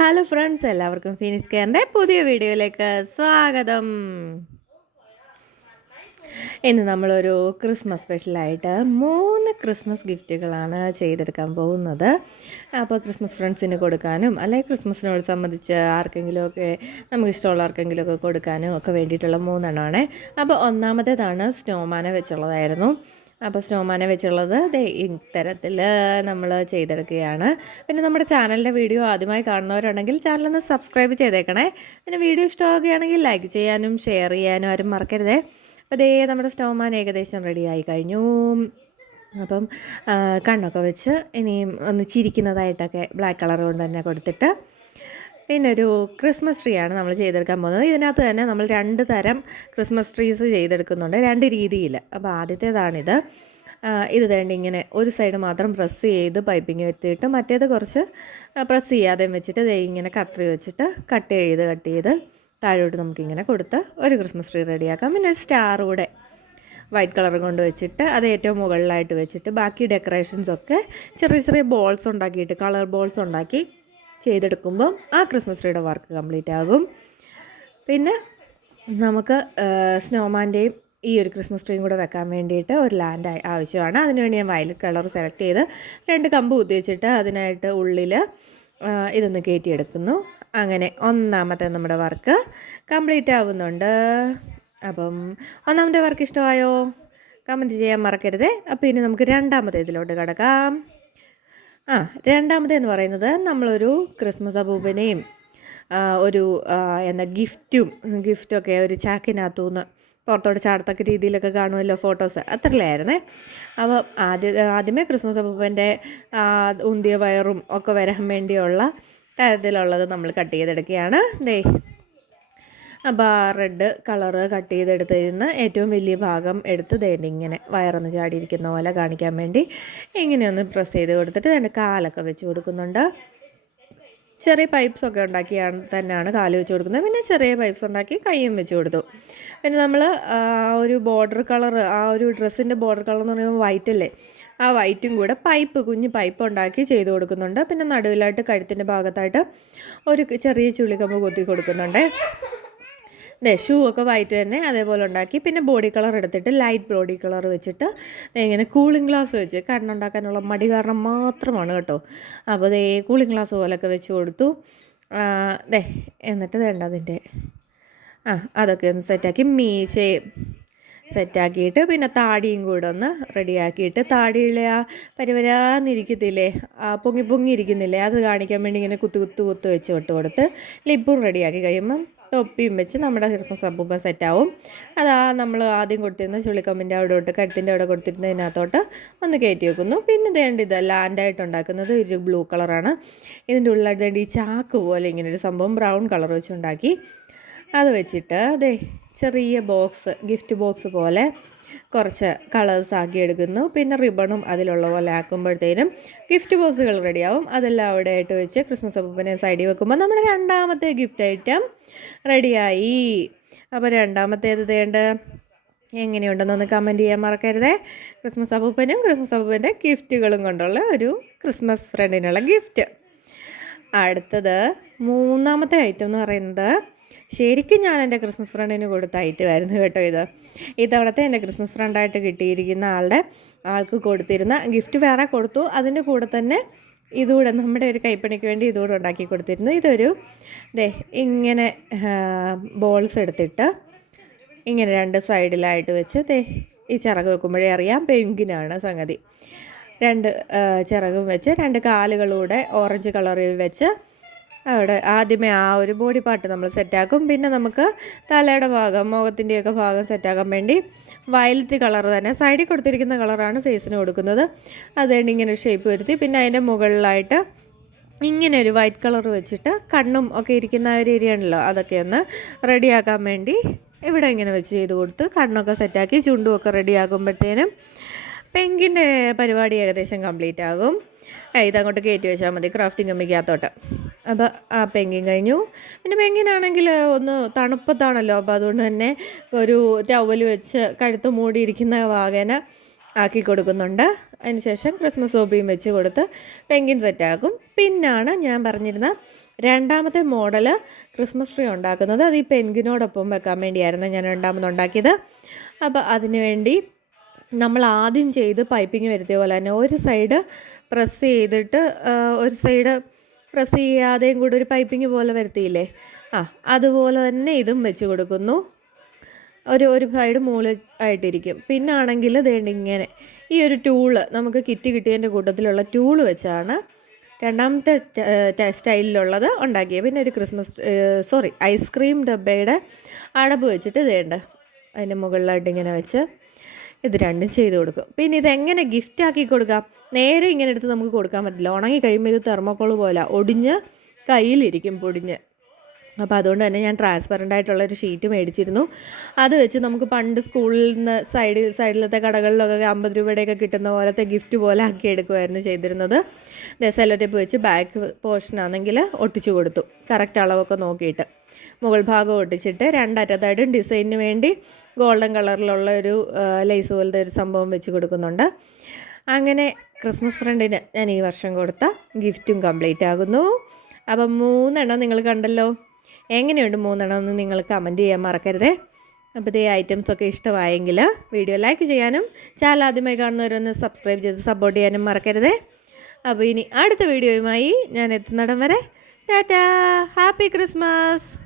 Hello friends എല്ലാവർക്കും ഫിനിസ് കെയറിന്റെ പുതിയ വീഡിയോയിലേക്ക് സ്വാഗതം. ഇന്ന് നമ്മളൊരു ക്രിസ്മസ് സ്പെഷ്യലായിട്ട് മൂന്ന് ക്രിസ്മസ് ഗിഫ്റ്റുകളാണ് ചെയ്തെടുക്കാൻ പോകുന്നത്. അപ്പോൾ ക്രിസ്മസ് ഫ്രണ്ട്സിന് കൊടുക്കാനും അല്ലെങ്കിൽ ക്രിസ്മസിനോട് സംബന്ധിച്ച് ആർക്കെങ്കിലുമൊക്കെ നമുക്ക് ഇഷ്ടമുള്ള ആർക്കെങ്കിലുമൊക്കെ കൊടുക്കാനും ഒക്കെ വേണ്ടിയിട്ടുള്ള മൂന്നെണ്ണമാണ്. അപ്പോൾ ഒന്നാമത്തേതാണ് സ്നോമാനെ വെച്ചുള്ളതായിരുന്നു. അപ്പോൾ സ്നോമാനെ വെച്ചുള്ളത് ഇത്തരത്തിൽ നമ്മൾ ചെയ്തെടുക്കുകയാണ്. പിന്നെ നമ്മുടെ ചാനലിന്റെ വീഡിയോ ആദ്യമായി കാണുന്നവരുണ്ടെങ്കിൽ ചാനലൊന്ന് സബ്സ്ക്രൈബ് ചെയ്തേക്കണേ. പിന്നെ വീഡിയോ ഇഷ്ടമാവുകയാണെങ്കിൽ ലൈക്ക് ചെയ്യാനും ഷെയർ ചെയ്യാനും ആരും മറക്കരുതേ. അപ്പോൾ ദേ നമ്മുടെ സ്നോമാൻ ഏകദേശം റെഡിയായി കഴിഞ്ഞു. അപ്പം കണ്ണൊക്കെ വെച്ച് ഇനിയും ഒന്ന് ചിരിക്കുന്നതായിട്ടൊക്കെ ബ്ലാക്ക് കളർ കൊണ്ട് തന്നെ കൊടുത്തിട്ട് പിന്നെ ഒരു ക്രിസ്മസ് ട്രീ ആണ് നമ്മൾ ചെയ്തെടുക്കാൻ പോകുന്നത്. ഇതിനകത്ത് തന്നെ നമ്മൾ രണ്ട് തരം ക്രിസ്മസ് ട്രീസ് ചെയ്തെടുക്കുന്നുണ്ട്. രണ്ട് രീതിയിൽ. അപ്പോൾ ആദ്യത്തേതാണിത്. ഇത് വേണ്ടി ഇങ്ങനെ ഒരു സൈഡ് മാത്രം പ്രസ് ചെയ്ത് പൈപ്പിങ് വെച്ചിട്ട് മറ്റേത് കുറച്ച് പ്രസ് ചെയ്യാതെയും വെച്ചിട്ട് ദേ ഇങ്ങനെ കത്രി വെച്ചിട്ട് കട്ട് ചെയ്ത് കട്ട് ചെയ്ത് താഴോട്ട് നമുക്കിങ്ങനെ കൊടുത്ത് ഒരു ക്രിസ്മസ് ട്രീ റെഡിയാക്കാം പിന്നെ ഒരു സ്റ്റാർ കൂടെ വൈറ്റ് കളർ കൊണ്ട് വെച്ചിട്ട് അത് ഏറ്റവും മുകളിലായിട്ട് വെച്ചിട്ട് ബാക്കി ഡെക്കറേഷൻസ് ഒക്കെ ചെറിയ ചെറിയ ബോൾസ് ഉണ്ടാക്കിയിട്ട് കളർ ബോൾസ് ഉണ്ടാക്കി ചെയ്തെടുക്കുമ്പം ആ ക്രിസ്മസ് ട്രീയുടെ വർക്ക് കംപ്ലീറ്റ് ആകും. പിന്നെ നമുക്ക് സ്നോമാന്റെയും ഈ ഒരു ക്രിസ്മസ് ട്രീയും കൂടെ വെക്കാൻ വേണ്ടിയിട്ട് ഒരു ലാൻഡ് ആവശ്യമാണ്. അതിനുവേണ്ടി ഞാൻ വയലറ്റ് കളർ സെലക്ട് ചെയ്ത് രണ്ട് കമ്പ് ഉദ്ദേശിച്ചിട്ട് അതിനായിട്ട് ഉള്ളിൽ ഇതൊന്ന് കയറ്റിയെടുക്കുന്നു. അങ്ങനെ ഒന്നാമത്തെ നമ്മുടെ വർക്ക് കംപ്ലീറ്റ് ആവുന്നുണ്ട്. അപ്പം ഒന്നാമത്തെ വർക്ക് ഇഷ്ടമായോ? കമന്റ് ചെയ്യാൻ മറക്കരുതേ. അപ്പോൾ ഇനി നമുക്ക് രണ്ടാമത്തെ ഇതിലോട്ട് കിടക്കാം. ആ രണ്ടാമത് എന്ന് പറയുന്നത് നമ്മളൊരു ക്രിസ്മസ് അബൂബനെയും ഒരു എന്താ ഗിഫ്റ്റും ഗിഫ്റ്റൊക്കെ ഒരു ചാക്കിനകത്തു നിന്ന് പുറത്തോട്ട് ചാടത്തക്ക രീതിയിലൊക്കെ കാണുമല്ലോ ഫോട്ടോസ്. അത്രയിലായിരുന്നേ അപ്പോൾ ആദ്യ ആദ്യമേ ക്രിസ്മസ് അപ്പൂപ്പന്റെ ഉന്തിയ വയറും ഒക്കെ വരാൻ വേണ്ടിയുള്ള തരത്തിലുള്ളത് നമ്മൾ കട്ട് ചെയ്തെടുക്കുകയാണ്. ദേ അപ്പോൾ റെഡ് കളറ് കട്ട് ചെയ്തെടുത്തതിൽ നിന്ന് ഏറ്റവും വലിയ ഭാഗം എടുത്ത് ഇങ്ങനെ വയറൊന്ന് ചാടിയിരിക്കുന്ന പോലെ കാണിക്കാൻ വേണ്ടി ഇങ്ങനെയൊന്ന് പ്രസ് ചെയ്ത് കൊടുത്തിട്ട് അതിന്റെ കാലൊക്കെ വെച്ച് കൊടുക്കുന്നുണ്ട്. ചെറിയ പൈപ്സ് ഒക്കെ ഉണ്ടാക്കിയാണ് തന്നെയാണ് കാൽ വെച്ച് കൊടുക്കുന്നത്. പിന്നെ ചെറിയ പൈപ്സ് ഉണ്ടാക്കി കൈയും വെച്ച് കൊടുത്തു. പിന്നെ നമ്മൾ ആ ഒരു ബോർഡർ കളർ ആ ഒരു ഡ്രസ്സിന്റെ ബോർഡർ കളർ എന്ന് പറയുമ്പോൾ വൈറ്റ് അല്ലേ? ആ വൈറ്റും കൂടെ പൈപ്പ് കുഞ്ഞ് പൈപ്പ് ഉണ്ടാക്കി ചെയ്ത് കൊടുക്കുന്നുണ്ട്. പിന്നെ നടുവിലായിട്ട് കഴുത്തിന്റെ ഭാഗത്തായിട്ട് ഒരു ചെറിയ ചുള്ളിക്കമ്പ് കൊത്തി കൊടുക്കുന്നുണ്ട്. ഷൂ ഒക്കെ വൈറ്റ് തന്നെ അതേപോലെ ഉണ്ടാക്കി. പിന്നെ ബോഡി കളർ എടുത്തിട്ട് ലൈറ്റ് ബോഡി കളർ വെച്ചിട്ട് ഇങ്ങനെ കൂളിംഗ് ഗ്ലാസ് വെച്ച് കണ്ണുണ്ടാക്കാനുള്ള മടി കാരണം മാത്രമാണ് കേട്ടോ. അപ്പോൾ ദേ കൂളിംഗ് ഗ്ലാസ് പോലൊക്കെ വെച്ച് കൊടുത്തു. ദേ എന്നിട്ട് വേണ്ട അതിന്റെ. ആ അതൊക്കെ ഒന്ന് സെറ്റാക്കി മീശയും സെറ്റാക്കിയിട്ട് പിന്നെ താടിയും കൂടെ ഒന്ന് റെഡിയാക്കിയിട്ട് താടിയിലെ ആ പരിവരാന്നിരിക്കത്തില്ലേ ആ പൊങ്ങി പൊങ്ങി ഇരിക്കുന്നില്ലേ അത് കാണിക്കാൻ വേണ്ടി ഇങ്ങനെ കുത്തു കുത്തു കുത്തു വെച്ച് വിട്ട് കൊടുത്ത് ലിപ്പും റെഡിയാക്കി കഴിയുമ്പം തൊപ്പിയും വെച്ച് നമ്മുടെ ചെറുപ്പം സബൂബ സെറ്റാവും. അതാ നമ്മൾ ആദ്യം കൊടുത്തിരുന്ന ചുള്ളിക്കമ്പിന്റെ അവിടെ തൊട്ട് കഴുത്തിന്റെ അവിടെ കൊടുത്തിരുന്നതിനകത്തോട്ട് ഒന്ന് കയറ്റി വെക്കുന്നു. പിന്നെ ഇതേണ്ട ഇത് ലാൻഡായിട്ട് ഉണ്ടാക്കുന്നത് ഒരു ബ്ലൂ കളറാണ്. ഇതിന്റെ ഉള്ളിലായിട്ട് ദേ ഈ ചാക്ക് പോലെ ഇങ്ങനെ ഒരു സംഭവം ബ്രൗൺ കളർ വെച്ചുണ്ടാക്കി. അത് വെച്ചിട്ട് അതെ ചെറിയ ബോക്സ് ഗിഫ്റ്റ് ബോക്സ് പോലെ കുറച്ച് കളേഴ്സ് ആക്കി എടുക്കുന്നു. പിന്നെ റിബണും അതിലുള്ള പോലെ ആക്കുമ്പോഴത്തേനും ഗിഫ്റ്റ് ബോക്സുകൾ റെഡിയാവും അതെല്ലാം അവിടെ ആയിട്ട് വെച്ച് ക്രിസ്മസ് അപ്പൂപ്പനെ സൈഡിൽ വെക്കുമ്പോൾ നമ്മുടെ രണ്ടാമത്തെ ഗിഫ്റ്റ് ഐറ്റം റെഡിയായി അപ്പോൾ രണ്ടാമത്തേത് തേണ്ട എങ്ങനെയുണ്ടെന്നൊന്ന് കമന്റ് ചെയ്യാൻ മറക്കരുതേ. ക്രിസ്മസ് അപ്പൂപ്പനും ക്രിസ്മസ് അപ്പൂപ്പന്റെ ഗിഫ്റ്റുകളും കൊണ്ടുള്ള ഒരു ക്രിസ്മസ് ഫ്രണ്ടിനുള്ള ഗിഫ്റ്റ് അടുത്തത് മൂന്നാമത്തെ ഐറ്റം എന്ന് പറയുന്നത് ശരിക്കും ഞാൻ എന്റെ ക്രിസ്മസ് ഫ്രണ്ടിന് കൊടുത്ത ഐറ്റമായിരുന്നു കേട്ടോ ഇത്. ഇത്തവണത്തെ എന്റെ ക്രിസ്മസ് ഫ്രണ്ടായിട്ട് കിട്ടിയിരിക്കുന്ന ആളുടെ ആൾക്ക് കൊടുത്തിരുന്ന ഗിഫ്റ്റ് വേറെ കൊടുത്തു. അതിന്റെ കൂടെ തന്നെ ഇതുകൂടെ നമ്മുടെ ഒരു കൈപ്പണിക്ക് വേണ്ടി ഇതുകൂടെ ഉണ്ടാക്കി കൊടുത്തിരുന്നു. ഇതൊരു ദേ ഇങ്ങനെ ബോൾസ് എടുത്തിട്ട് ഇങ്ങനെ രണ്ട് സൈഡിലായിട്ട് വെച്ച് ദേ ഈ ചിറക് വെക്കുമ്പോഴേ അറിയാം പെങ്കിനാണ് സംഗതി. രണ്ട് ചിറകും വെച്ച് രണ്ട് കാലുകളൂടെ ഓറഞ്ച് കളറിൽ വെച്ച് അവിടെ ആദ്യമേ ആ ഒരു ബോഡി പാർട്ട് നമ്മൾ സെറ്റാക്കും പിന്നെ നമുക്ക് തലയുടെ ഭാഗം മുഖത്തിന്റെയൊക്കെ ഭാഗം സെറ്റാക്കാൻ വേണ്ടി വയലറ്റ് കളർ തന്നെ സൈഡിൽ കൊടുത്തിരിക്കുന്ന കളറാണ് ഫേസിന് കൊടുക്കുന്നത്. അതുകൊണ്ട് ഇങ്ങനെ ഷേപ്പ് വരുത്തി. പിന്നെ അതിന്റെ മുകളിലായിട്ട് ഇങ്ങനെ ഒരു വൈറ്റ് കളർ വെച്ചിട്ട് കണ്ണും ഒക്കെ ഇരിക്കുന്ന ഒരു ഏരിയ ഉണ്ടല്ലോ അതൊക്കെ ഒന്ന് റെഡിയാക്കാൻ വേണ്ടി ഇവിടെ ഇങ്ങനെ വെച്ച് ചെയ്ത് കൊടുത്ത് കണ്ണൊക്കെ സെറ്റാക്കി ചുണ്ടും ഒക്കെ റെഡിയാക്കുമ്പോഴത്തേനും പെങ്കിന്റെ പരിപാടി ഏകദേശം കംപ്ലീറ്റ് ആകും. ഇതങ്ങോട്ട് കയറ്റി വെച്ചാൽ മതി. ക്രാഫ്റ്റിംഗ് കമ്മിക്കകത്തോട്ട് അപ്പോൾ ആ പെങ്കിൻ കഴിഞ്ഞു. പിന്നെ പെങ്കിനാണെങ്കിൽ ഒന്ന് തണുപ്പത്താണല്ലോ അപ്പോൾ അതുകൊണ്ട് തന്നെ ഒരു ടവൽ വെച്ച് കഴുത്ത് മൂടിയിരിക്കുന്ന വാകന ആക്കി കൊടുക്കുന്നുണ്ട്. അതിനുശേഷം ക്രിസ്മസ് ഓബിയും വെച്ച് കൊടുത്ത് പെങ്കിൻ സെറ്റാക്കും പിന്നാണ് ഞാൻ പറഞ്ഞിരുന്ന രണ്ടാമത്തെ മോഡൽ ക്രിസ്മസ് ട്രീ ഉണ്ടാക്കുന്നത്. അത് ഈ പെൻഗിനോടൊപ്പം വെക്കാൻ വേണ്ടിയായിരുന്നു ഞാൻ രണ്ടാമത് ഉണ്ടാക്കിയത്. അപ്പോൾ അതിനുവേണ്ടി നമ്മൾ ആദ്യം ചെയ്ത് പൈപ്പിംഗ് വരുത്തിയ പോലെ തന്നെ ഒരു സൈഡ് പ്രസ് ചെയ്തിട്ട് ഒരു സൈഡ് പ്രസ് ചെയ്യാതെയും കൂടെ ഒരു പൈപ്പിംഗ് പോലെ വരുത്തിയില്ലേ? ആ അതുപോലെ തന്നെ ഇതും വെച്ച് കൊടുക്കുന്നു. ഒരു ഒരു സൈഡ് മൂല ആയിട്ടിരിക്കും. പിന്നെ ആണെങ്കിൽ ദേണ്ട ഇങ്ങനെ. ഈ ഒരു ടൂൾ നമുക്ക് കിറ്റ് കിട്ടിയതിന്റെ കൂട്ടത്തിലുള്ള ടൂൾ വെച്ചാണ് രണ്ടാമത്തെ സ്റ്റൈലിലുള്ളത് ഉണ്ടാക്കിയത്. പിന്നെ ഒരു ക്രിസ്മസ് സോറി ഐസ്ക്രീം ഡബ്ബയുടെ അടപ്പ് വെച്ചിട്ട് ഇതേണ്ട അതിന്റെ മുകളിലായിട്ട് ഇങ്ങനെ വെച്ച് ഇത് രണ്ടും ചെയ്ത് കൊടുക്കും. പിന്നെ ഇതെങ്ങനെ ഗിഫ്റ്റ് ആക്കി കൊടുക്കാം? നേരെ ഇങ്ങനെ എടുത്ത് നമുക്ക് കൊടുക്കാൻ പറ്റില്ല. ഉണങ്ങി കഴിയുമ്പോൾ ഇത് തെർമോക്കോൾ പോലെ. ഒടിഞ്ഞ് കയ്യിലിരിക്കും പൊടിഞ്ഞ്. അപ്പോൾ അതുകൊണ്ട് തന്നെ ഞാൻ ട്രാൻസ്പെറന്റ് ആയിട്ടുള്ള ഒരു ഷീറ്റ് മേടിച്ചിരുന്നു. അത് വെച്ച് നമുക്ക് പണ്ട് സ്കൂളിൽ നിന്ന് സൈഡിൽ സൈഡിലത്തെ കടകളിലൊക്കെ അമ്പത് രൂപയുടെയൊക്കെ കിട്ടുന്ന പോലത്തെ ഗിഫ്റ്റ് പോലെ ആക്കി എടുക്കുമായിരുന്നു ചെയ്തിരുന്നത്. സെല്ലോ ടേപ്പ് വെച്ച് ബാക്ക് പോർഷൻ ആണെങ്കിൽ ഒട്ടിച്ചു കൊടുത്തു. കറക്റ്റ് അളവൊക്കെ നോക്കിയിട്ട്. മുകൾ ഭാഗം ഒട്ടിച്ചിട്ട് രണ്ടറ്റത്തായിട്ടും ഡിസൈനിന് വേണ്ടി ഗോൾഡൻ കളറിലുള്ള ഒരു ലേസ് പോലത്തെ ഒരു സംഭവം വെച്ച് കൊടുക്കുന്നുണ്ട്. അങ്ങനെ ക്രിസ്മസ് ഫ്രണ്ടിന് ഞാൻ ഈ വർഷം കൊടുത്ത ഗിഫ്റ്റും കംപ്ലീറ്റ് ആകുന്നു. അപ്പം മൂന്നെണ്ണം നിങ്ങൾ കണ്ടല്ലോ. എങ്ങനെയുണ്ട് മൂന്നെണ്ണം എന്ന് നിങ്ങൾ കമന്റ് ചെയ്യാൻ മറക്കരുതേ. അപ്പോൾ ഈ ഐറ്റംസ് ഒക്കെ ഇഷ്ടമായെങ്കിൽ വീഡിയോ ലൈക്ക് ചെയ്യാനും ചാനൽ ആദ്യമായി കാണുന്നവരൊന്ന് സബ്സ്ക്രൈബ് ചെയ്ത് സപ്പോർട്ട് ചെയ്യാനും മറക്കരുതേ. അപ്പോൾ ഇനി അടുത്ത വീഡിയോയുമായി ഞാൻ എത്തുന്നിടം വരെ Dadah, Happy Christmas.